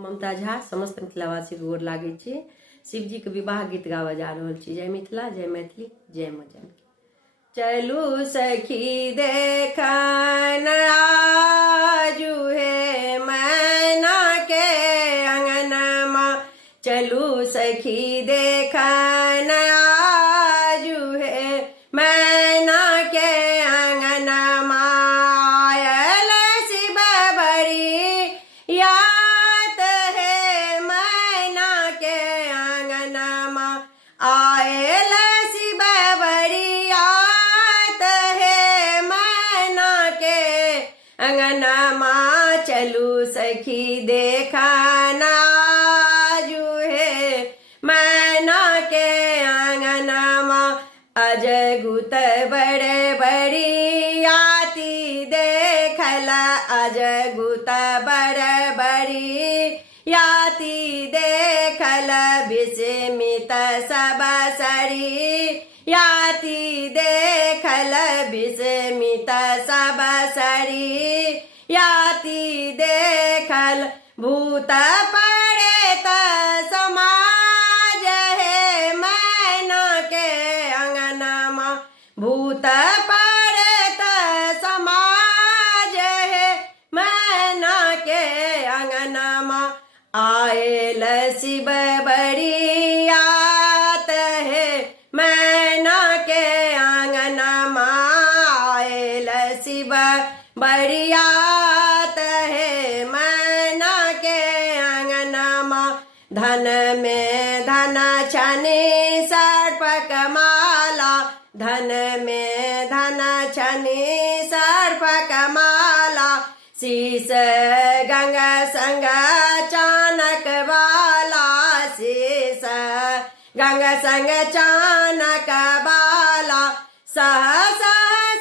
ममता झा समस्त मिथिलावासी के गोर लागे छी। शिव जी के विवाह गीत गावा जा रहल छी। जय मिथिला, जय मैथिली, जय मां जानकी। चलू सखी देखन आजू हे मैना के अंगनमा, चलू सखी देखन आजू हे मैना के अंगनमा। आयल शिव बड़ी यात है मैना के अंगनमा, आयल शिव बड़ी यात है मैना के अंगनमा। चलू सखी देखना आजू है मैना के अंगनमा। अजगुत बड़े बड़ी आती देखला, अजगुत बड़े बड़ी याती देखल। विस्मित सब सरी याती देखल, विस्मित सब सरी याती देखल। भूत प्रेत समाज है मैना के अंगनमा, भूत प्रेत समाज है मैना के अंगनमा। आयल शिव बड़ी यात है मैना के अंगनमा, आयल शिव बड़ी यात है मैना के अंगनमा। धन में धन छनि सर्पक माला, धन में धन छनि सर्पक माला। शीस गंगा संग चानक वाला, शीस गंगा संग चानक वाला। सहस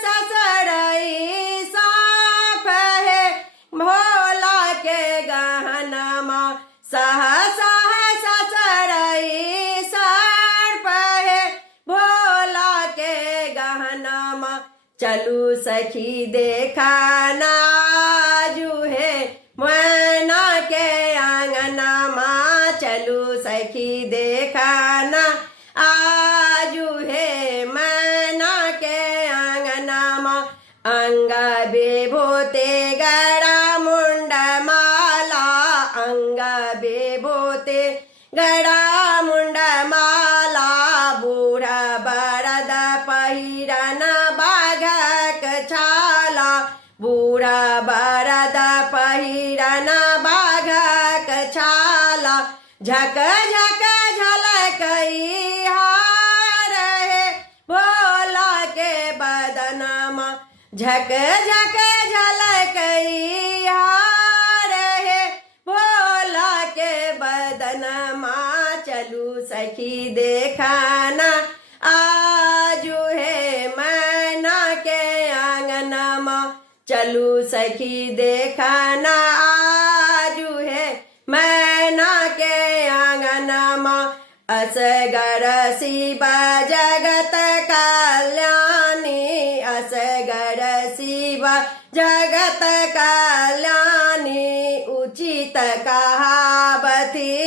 ससरई साफ है भोला के गहनमा, सहस ससरई सर्प है भोला के गहनमा। चलू सखी देखना आजू है मैना के अंगनमा, चलू सखी देखना आजू है मैना के अंगनमा। अंग विभूति गड़ा मुंड माला, अंग विभूति गड़ा मुंड माला। बूढ़ा बरद पहिरन बाघक छाला, बूढ़ा बरद पहिरन बाघक छाला। झक झक झलकई हार है भोला के बदनमा, झक झक झलकई हार है भोला के बदनमा। चलू सखी देखना आजू है मैना के अंगनमा, चलू सखी देखना आजू है मैना के अंगनमा। असगर शिव जगत कल्याणी, असगर शिव जगत कल्याणी। उचित कहावती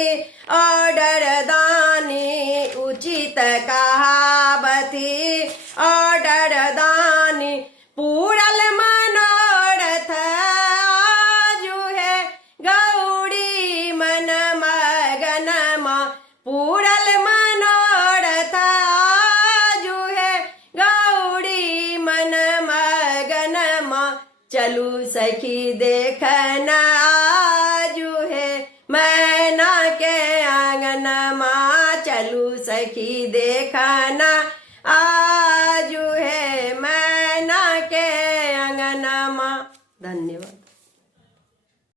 ऑर्डर दानी, उचित कहावती ऑर्डर दानी। पूरल मनोरथ आजू है गौरी मन मगनमा, पूरल मनोरथ आजू है गौरी मन मगनमा। चलू सखी देखना आजू है मैना के अंगनमा, चलू सखी देखना